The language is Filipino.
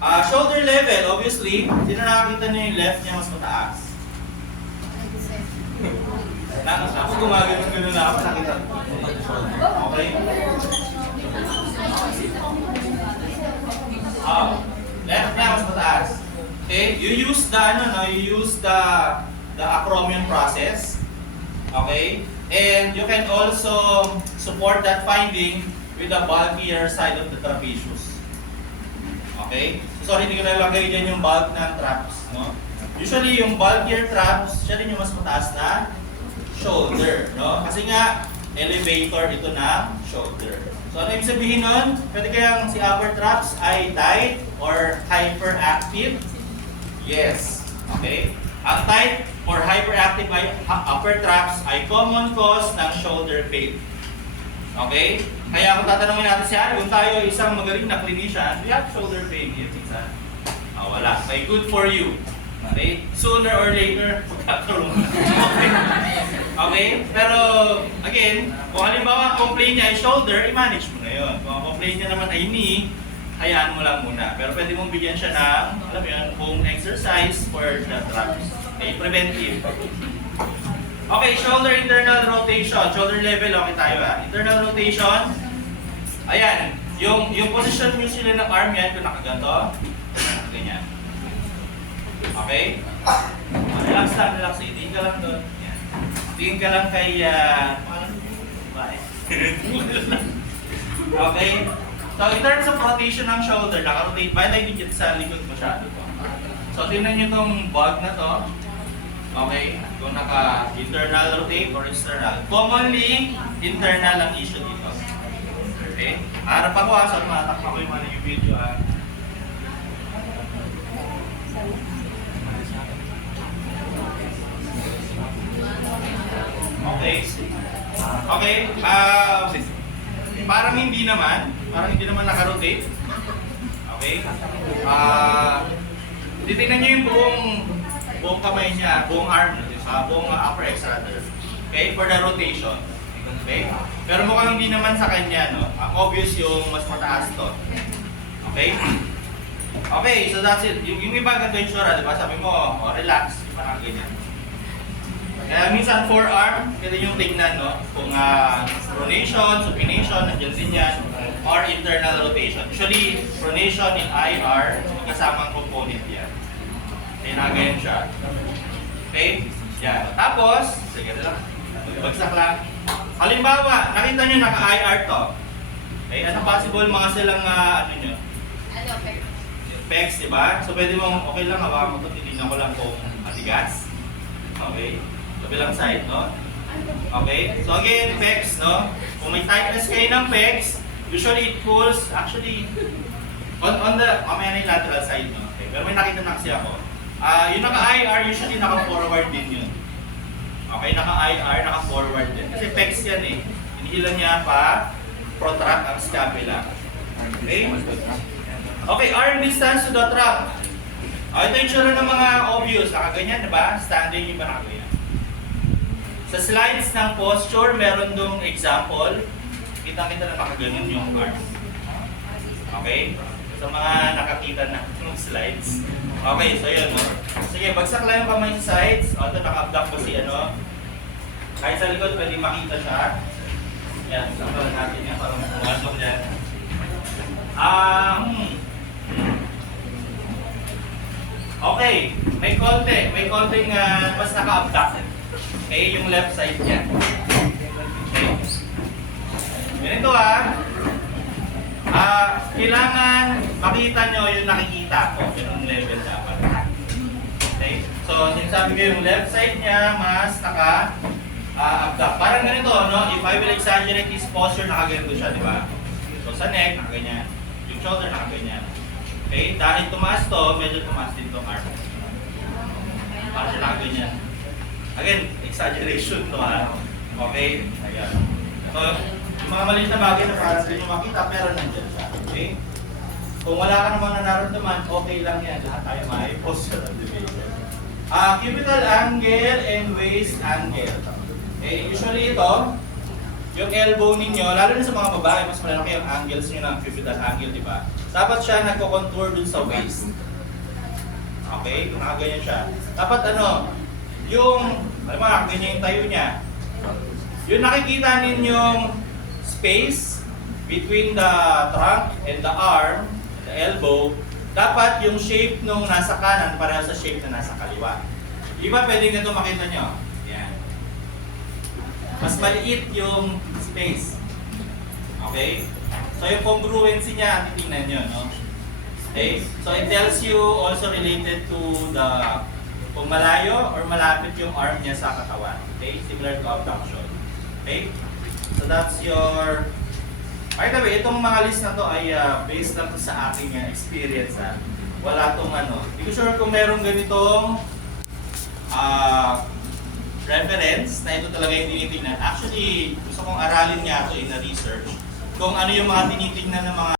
Shoulder level, obviously, sino nakakita niyo yung left niya mas mataas? Ako gumagano'n na ako, nakita. Okay? Left niya mas mataas. Okay? You use the acromion process. Okay? And you can also support that finding with the bulkier side of the trapezius. Okay? So sorry, hindi ko nalagay dyan yung bulk ng traps. No? Usually, yung bulkier traps, siya rin yung mas mataas na shoulder. No? Kasi nga, elevator ito ng shoulder. So ano ibig sabihin nun? Pwede kayang si upper traps ay tight or hyperactive? Yes. Okay? Ang tight or hyperactive upper traps ay common cause ng shoulder pain. Okay? Kaya kung tatanungin natin siya, kung tayo isang magaling na clinician, we have shoulder pain. Yes, minsan. Wala. Okay, good for you. Okay? Sooner or later, magkakaroon. Okay? Okay? Pero, again, kung halimbawa ang complaint niya ay shoulder, i-manage mo na yun. Kung ang complaint niya naman ay knee, hayaan mo lang muna. Pero pwede mong bigyan siya ng, alam mo yun, home exercise for the traps. Okay? Preventive. Okay, shoulder internal rotation. Shoulder level, okay tayo ha. Internal rotation. Ayan. Yung position mo sila ng arm yan, kung nakaganto. Ganyan. Okay? Relax lang, relax. Tingin ka lang doon. Yan. Tingin ka lang kay, okay? So, in terms of rotation ng shoulder, naka-rotate ba? Hindi dikit sa likod masyado to. So, tingnan nyo itong bulk na to. Okay? Kung naka-internal rotate or external. Commonly, internal ang issue dito. Okay? Harap ako ha, so matakpa ko yung mga yung video ha. Okay? Okay? Parang hindi naman naka-rotate. Okay? Titignan nyo yung buong kamay niya, buong arm, buong upper external. Okay? For the rotation. Okay? Pero mukhang hindi naman sa kanya, no? Obvious yung mas mataas to. Okay? Okay, so that's it. Yung iba ganito yung sura, di ba? Sabi mo, relax, parang ganyan. Kaya minsan forearm, pwede yung tignan, no? Kung pronation, supination, nandiyan din yan, or internal rotation. Usually, pronation in IR, magkasamang component yan. Okay, nagayon siya. Okay? Yan. Tapos, sige na lang. Bagsak lang. Halimbawa, nakita nyo naka-IR to. Okay, ano possible mga silang, ano nyo? Pecs, diba? So pwede mong, okay lang, hawakan mo ito, titignan ko lang kung matigas. Okay? Kabilang side, no? Okay? So again, pecs, no? Kung may tightness kayo ng pecs, usually it pulls, actually, on the, mamaya na yung lateral side, no? Okay? Pero may nakita na kasi ako. Yung naka-IR, usually naka-forward din yun. Okay, naka-IR, naka-forward din. Kasi pecs yan eh. Hinihilan niya pa, protract ang scapula. Okay? Okay, arm distance to the trap. Ito yung tsura ng mga obvious. Nakaganyan, diba? Standing yung nakaganyan. Sa slides ng posture, meron dong example. Kita-kita na nakaganyan yung arm. Okay? Sa mga nakakita na ng slides. Okay, so yun, no? Sige, bagsak lang yung kamay sa sides. Ito, naka-abduct ko si ano. Kahit sa likod, pwede makita siya. Yan, sampalan natin yan. Parang pumasok dyan. Okay, may konting mas naka-abduct. Okay, yung left side niya. Okay. Ganito kailangan makita nyo yung nakikita ko. Yung level dapat. Okay? So, sinasabi ko yung left side niya, mas naka-abduct. Parang ganito, no? If I will exaggerate this posture, nakaganito siya, di ba? So, sa neck, nakaganyan. Yung shoulder, nakaganyan. Okay? Dahil tumaas to, medyo tumaas din itong arm. Parang siya nakaganyan. Again, exaggeration to Okay? Ayan. So, yung mga maliit na bagay na parang hindi nyo makita, pero nandiyan siya. Okay? Kung wala ka naman na naramdaman, okay lang yan. Lahat tayo may posture activation. Cubital angle and waist angle. Okay, usually ito, yung elbow ninyo, lalo na sa mga babae, mas malalaki yung angles nyo ng cubital angle, di ba? dapat siya nagko-contour dun sa waist. Okay? Kung nakaganyan siya. Dapat ano, yung, alam mo, nakaganyan yung tayo niya. Yung nakikita ninyong space between the trunk and the arm, the elbow, dapat yung shape nung nasa kanan pareho sa shape na nasa kaliwa. Iba pwedeng ganito makita nyo. Yan. Mas maliit yung space. Okay? So yung congruency niya, titingnan nyo, no? Okay? So it tells you also related to the kung malayo or malapit yung arm niya sa katawan. Okay? Similar to abduction. Okay? So that's your... By the way, itong mga list na to ay based lang to sa aking experience. Wala tong ano. Hindi ko sure kung meron ganitong reference na ito talaga yung tinitingnan. Actually, gusto kong aralin nga ito in a research kung ano yung mga tinitingnan ng mga